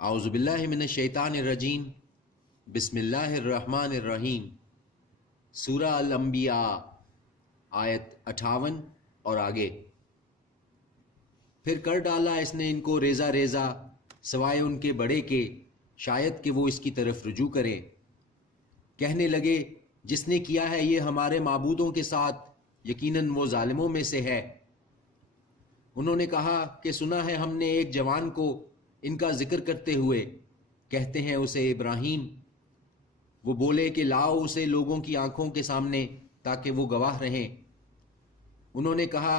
اعوذ باللہ من الشیطان الرجیم، بسم اللہ الرحمن الرحیم۔ سورہ الانبیاء آیت 58 اور آگے۔ پھر کر ڈالا اس نے ان کو ریزہ ریزہ، سوائے ان کے بڑے کے، شاید کہ وہ اس کی طرف رجوع کریں۔ کہنے لگے جس نے کیا ہے یہ ہمارے معبودوں کے ساتھ، یقیناً وہ ظالموں میں سے ہے۔ انہوں نے کہا کہ سنا ہے ہم نے ایک جوان کو ان کا ذکر کرتے ہوئے، کہتے ہیں اسے ابراہیم۔ وہ بولے کہ لاؤ اسے لوگوں کی آنکھوں کے سامنے تاکہ وہ گواہ رہیں۔ انہوں نے کہا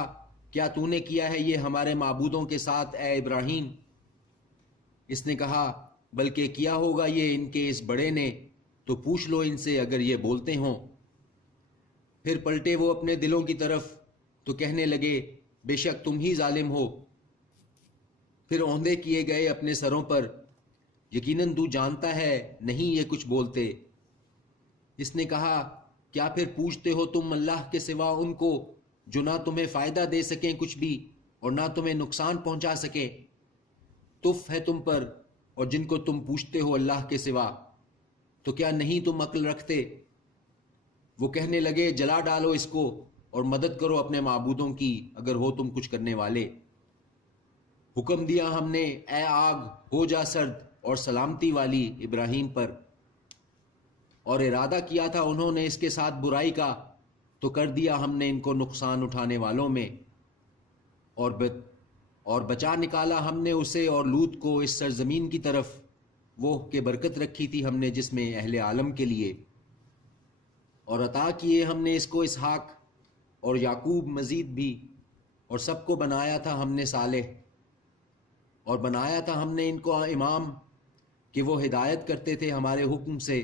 کیا تو نے کیا ہے یہ ہمارے معبودوں کے ساتھ اے ابراہیم؟ اس نے کہا بلکہ کیا ہوگا یہ ان کے اس بڑے نے، تو پوچھ لو ان سے اگر یہ بولتے ہوں۔ پھر پلٹے وہ اپنے دلوں کی طرف تو کہنے لگے بے شک تم ہی ظالم ہو۔ پھر اوندے کیے گئے اپنے سروں پر، یقیناً تو جانتا ہے نہیں یہ کچھ بولتے۔ اس نے کہا کیا پھر پوچھتے ہو تم اللہ کے سوا ان کو جو نہ تمہیں فائدہ دے سکیں کچھ بھی اور نہ تمہیں نقصان پہنچا سکیں؟ تف ہے تم پر اور جن کو تم پوچھتے ہو اللہ کے سوا، تو کیا نہیں تم عقل رکھتے؟ وہ کہنے لگے جلا ڈالو اس کو اور مدد کرو اپنے معبودوں کی اگر ہو تم کچھ کرنے والے۔ حکم دیا ہم نے اے آگ ہو جا سرد اور سلامتی والی ابراہیم پر، اور ارادہ کیا تھا انہوں نے اس کے ساتھ برائی کا، تو کر دیا ہم نے ان کو نقصان اٹھانے والوں میں، اور بچا نکالا ہم نے اسے اور لوط کو اس سرزمین کی طرف، وہ کہ برکت رکھی تھی ہم نے جس میں اہل عالم کے لیے، اور عطا کیے ہم نے اس کو اسحاق اور یعقوب مزید بھی، اور سب کو بنایا تھا ہم نے صالح، اور بنایا تھا ہم نے ان کو امام کہ وہ ہدایت کرتے تھے ہمارے حکم سے،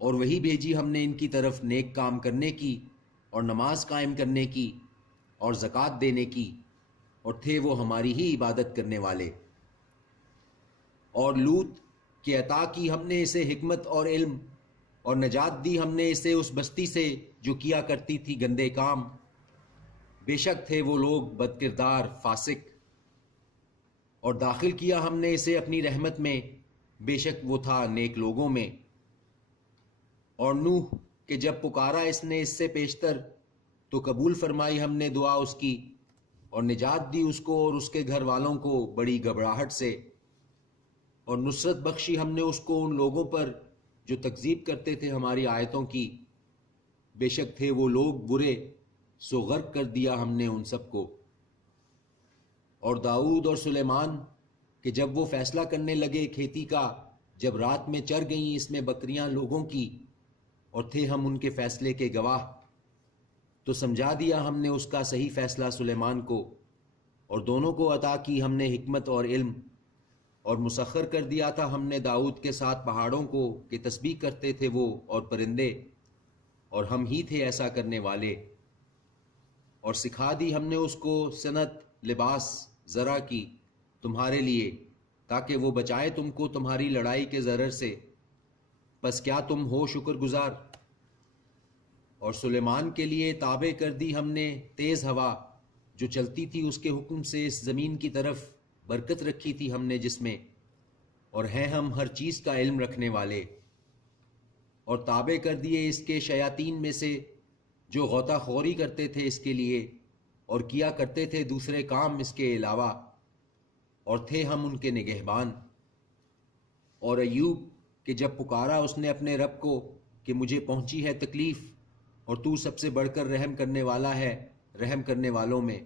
اور وہی بھیجی ہم نے ان کی طرف نیک کام کرنے کی اور نماز قائم کرنے کی اور زکوٰۃ دینے کی، اور تھے وہ ہماری ہی عبادت کرنے والے۔ اور لوط کہ عطا کی ہم نے اسے حکمت اور علم، اور نجات دی ہم نے اسے اس بستی سے جو کیا کرتی تھی گندے کام، بے شک تھے وہ لوگ بد کردار فاسق۔ اور داخل کیا ہم نے اسے اپنی رحمت میں، بے شک وہ تھا نیک لوگوں میں۔ اور نوح کہ جب پکارا اس نے اس سے پیشتر، تو قبول فرمائی ہم نے دعا اس کی، اور نجات دی اس کو اور اس کے گھر والوں کو بڑی گھبراہٹ سے، اور نصرت بخشی ہم نے اس کو ان لوگوں پر جو تکذیب کرتے تھے ہماری آیتوں کی، بے شک تھے وہ لوگ برے، سو غرق کر دیا ہم نے ان سب کو۔ اور داؤد اور سلیمان کہ جب وہ فیصلہ کرنے لگے کھیتی کا، جب رات میں چر گئیں اس میں بکریاں لوگوں کی، اور تھے ہم ان کے فیصلے کے گواہ، تو سمجھا دیا ہم نے اس کا صحیح فیصلہ سلیمان کو، اور دونوں کو عطا کی ہم نے حکمت اور علم، اور مسخر کر دیا تھا ہم نے داؤد کے ساتھ پہاڑوں کو کہ تسبیح کرتے تھے وہ اور پرندے، اور ہم ہی تھے ایسا کرنے والے۔ اور سکھا دی ہم نے اس کو صنعت لباس زرع کی تمہارے لیے، تاکہ وہ بچائے تم کو تمہاری لڑائی کے ضرر سے، پس کیا تم ہو شکر گزار؟ اور سلیمان کے لیے تابع کر دی ہم نے تیز ہوا جو چلتی تھی اس کے حکم سے اس زمین کی طرف، برکت رکھی تھی ہم نے جس میں، اور ہیں ہم ہر چیز کا علم رکھنے والے۔ اور تابع کر دیے اس کے شیاطین میں سے جو غوطہ خوری کرتے تھے اس کے لیے، اور کیا کرتے تھے دوسرے کام اس کے علاوہ، اور تھے ہم ان کے نگہبان۔ اور ایوب کہ جب پکارا اس نے اپنے رب کو کہ مجھے پہنچی ہے تکلیف، اور تو سب سے بڑھ کر رحم کرنے والا ہے رحم کرنے والوں میں،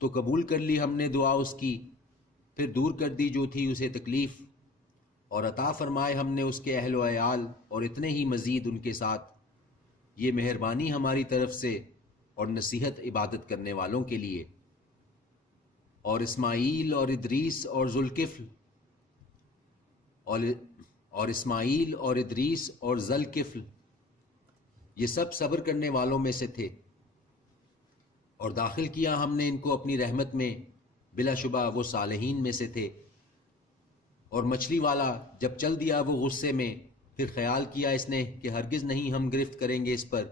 تو قبول کر لی ہم نے دعا اس کی، پھر دور کر دی جو تھی اسے تکلیف، اور عطا فرمائے ہم نے اس کے اہل و عیال اور اتنے ہی مزید ان کے ساتھ۔ یہ مہربانی ہماری طرف سے اور نصیحت عبادت کرنے والوں کے لیے۔ اور اسماعیل اور ادریس اور ذوالکفل، اور اسماعیل اور ادریس اور ذوالکفل یہ سب صبر کرنے والوں میں سے تھے، اور داخل کیا ہم نے ان کو اپنی رحمت میں، بلا شبہ وہ صالحین میں سے تھے۔ اور مچھلی والا جب چل دیا وہ غصے میں، پھر خیال کیا اس نے کہ ہرگز نہیں ہم گرفت کریں گے اس پر،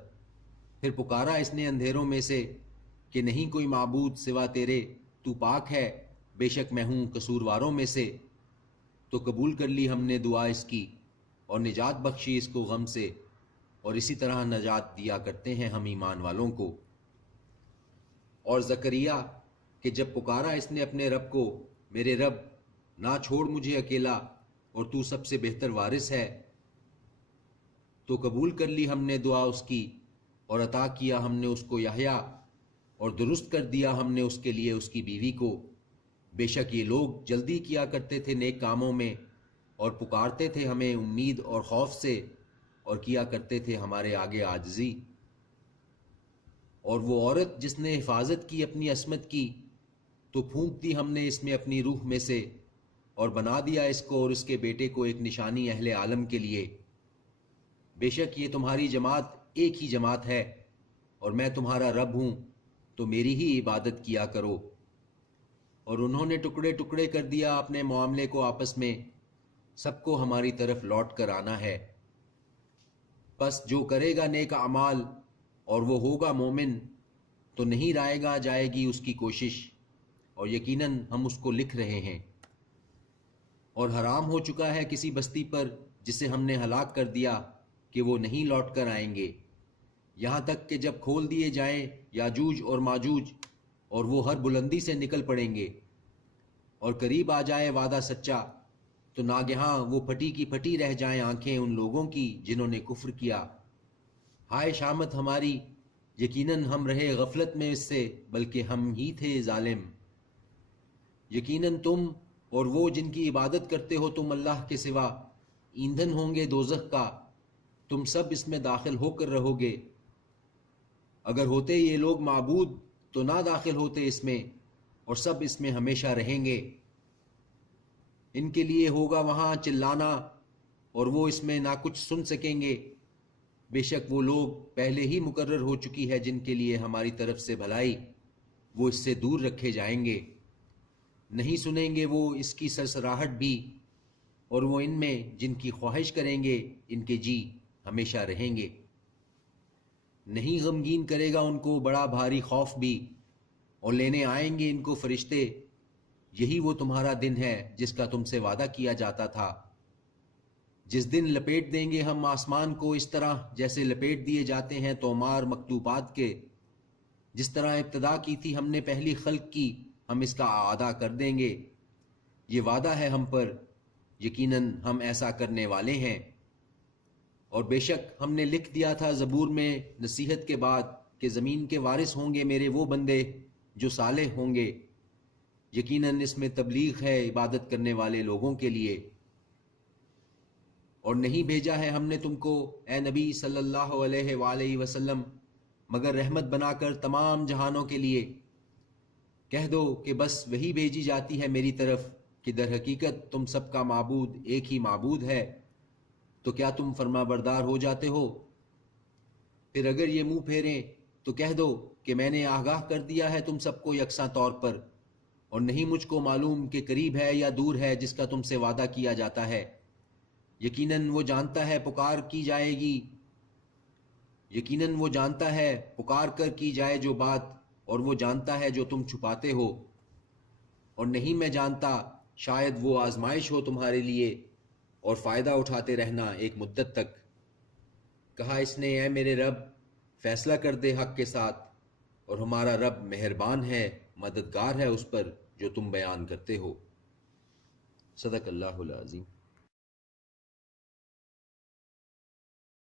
پھر پکارا اس نے اندھیروں میں سے کہ نہیں کوئی معبود سوا تیرے، تو پاک ہے، بے شک میں ہوں قصورواروں میں سے۔ تو قبول کر لی ہم نے دعا اس کی اور نجات بخشی اس کو غم سے، اور اسی طرح نجات دیا کرتے ہیں ہم ایمان والوں کو۔ اور زکریا کہ جب پکارا اس نے اپنے رب کو، میرے رب نہ چھوڑ مجھے اکیلا، اور تو سب سے بہتر وارث ہے، تو قبول کر لی ہم نے دعا اس کی، اور عطا کیا ہم نے اس کو یحییٰ، اور درست کر دیا ہم نے اس کے لیے اس کی بیوی کو۔ بے شک یہ لوگ جلدی کیا کرتے تھے نیک کاموں میں، اور پکارتے تھے ہمیں امید اور خوف سے، اور کیا کرتے تھے ہمارے آگے عاجزی۔ اور وہ عورت جس نے حفاظت کی اپنی عصمت کی، تو پھونک دی ہم نے اس میں اپنی روح میں سے، اور بنا دیا اس کو اور اس کے بیٹے کو ایک نشانی اہل عالم کے لیے۔ بے شک یہ تمہاری جماعت ایک ہی جماعت ہے، اور میں تمہارا رب ہوں، تو میری ہی عبادت کیا کرو۔ اور انہوں نے ٹکڑے ٹکڑے کر دیا اپنے معاملے کو آپس میں، سب کو ہماری طرف لوٹ کر آنا ہے۔ پس جو کرے گا نیک اعمال اور وہ ہوگا مومن، تو نہیں رائے گا جائے گی اس کی کوشش، اور یقیناً ہم اس کو لکھ رہے ہیں۔ اور حرام ہو چکا ہے کسی بستی پر جسے ہم نے ہلاک کر دیا کہ وہ نہیں لوٹ کر آئیں گے، یہاں تک کہ جب کھول دیے جائیں یاجوج اور ماجوج، اور وہ ہر بلندی سے نکل پڑیں گے، اور قریب آ جائے وعدہ سچا، تو ناگہاں وہ پھٹی کی پھٹی رہ جائیں آنکھیں ان لوگوں کی جنہوں نے کفر کیا۔ ہائے شامت ہماری، یقیناً ہم رہے غفلت میں اس سے، بلکہ ہم ہی تھے ظالم۔ یقیناً تم اور وہ جن کی عبادت کرتے ہو تم اللہ کے سوا، ایندھن ہوں گے دوزخ کا، تم سب اس میں داخل ہو کر رہو گے۔ اگر ہوتے یہ لوگ معبود تو نہ داخل ہوتے اس میں، اور سب اس میں ہمیشہ رہیں گے۔ ان کے لیے ہوگا وہاں چلانا، اور وہ اس میں نہ کچھ سن سکیں گے۔ بے شک وہ لوگ پہلے ہی مقرر ہو چکی ہے جن کے لیے ہماری طرف سے بھلائی، وہ اس سے دور رکھے جائیں گے۔ نہیں سنیں گے وہ اس کی سرسراہٹ بھی، اور وہ ان میں جن کی خواہش کریں گے ان کے جی ہمیشہ رہیں گے۔ نہیں غمگین کرے گا ان کو بڑا بھاری خوف بھی، اور لینے آئیں گے ان کو فرشتے، یہی وہ تمہارا دن ہے جس کا تم سے وعدہ کیا جاتا تھا۔ جس دن لپیٹ دیں گے ہم آسمان کو اس طرح جیسے لپیٹ دیے جاتے ہیں تومار مکتوبات کے، جس طرح ابتدا کی تھی ہم نے پہلی خلق کی، ہم اس کا اعادہ کر دیں گے۔ یہ وعدہ ہے ہم پر، یقیناً ہم ایسا کرنے والے ہیں۔ اور بے شک ہم نے لکھ دیا تھا زبور میں نصیحت کے بعد کہ زمین کے وارث ہوں گے میرے وہ بندے جو صالح ہوں گے۔ یقیناً اس میں تبلیغ ہے عبادت کرنے والے لوگوں کے لیے۔ اور نہیں بھیجا ہے ہم نے تم کو اے نبی صلی اللہ علیہ وآلہ وسلم مگر رحمت بنا کر تمام جہانوں کے لیے۔ کہہ دو کہ بس وہی بھیجی جاتی ہے میری طرف کہ در حقیقت تم سب کا معبود ایک ہی معبود ہے، تو کیا تم فرما بردار ہو جاتے ہو؟ پھر اگر یہ منہ پھیریں تو کہہ دو کہ میں نے آگاہ کر دیا ہے تم سب کو یکساں طور پر، اور نہیں مجھ کو معلوم کہ قریب ہے یا دور ہے جس کا تم سے وعدہ کیا جاتا ہے۔ یقیناً وہ جانتا ہے پکار کی جائے گی، یقیناً وہ جانتا ہے پکار کر کی جائے جو بات، اور وہ جانتا ہے جو تم چھپاتے ہو۔ اور نہیں میں جانتا، شاید وہ آزمائش ہو تمہارے لیے، اور فائدہ اٹھاتے رہنا ایک مدت تک۔ کہا اس نے اے میرے رب فیصلہ کر دے حق کے ساتھ، اور ہمارا رب مہربان ہے مددگار ہے اس پر جو تم بیان کرتے ہو۔ صدق اللہ العظیم۔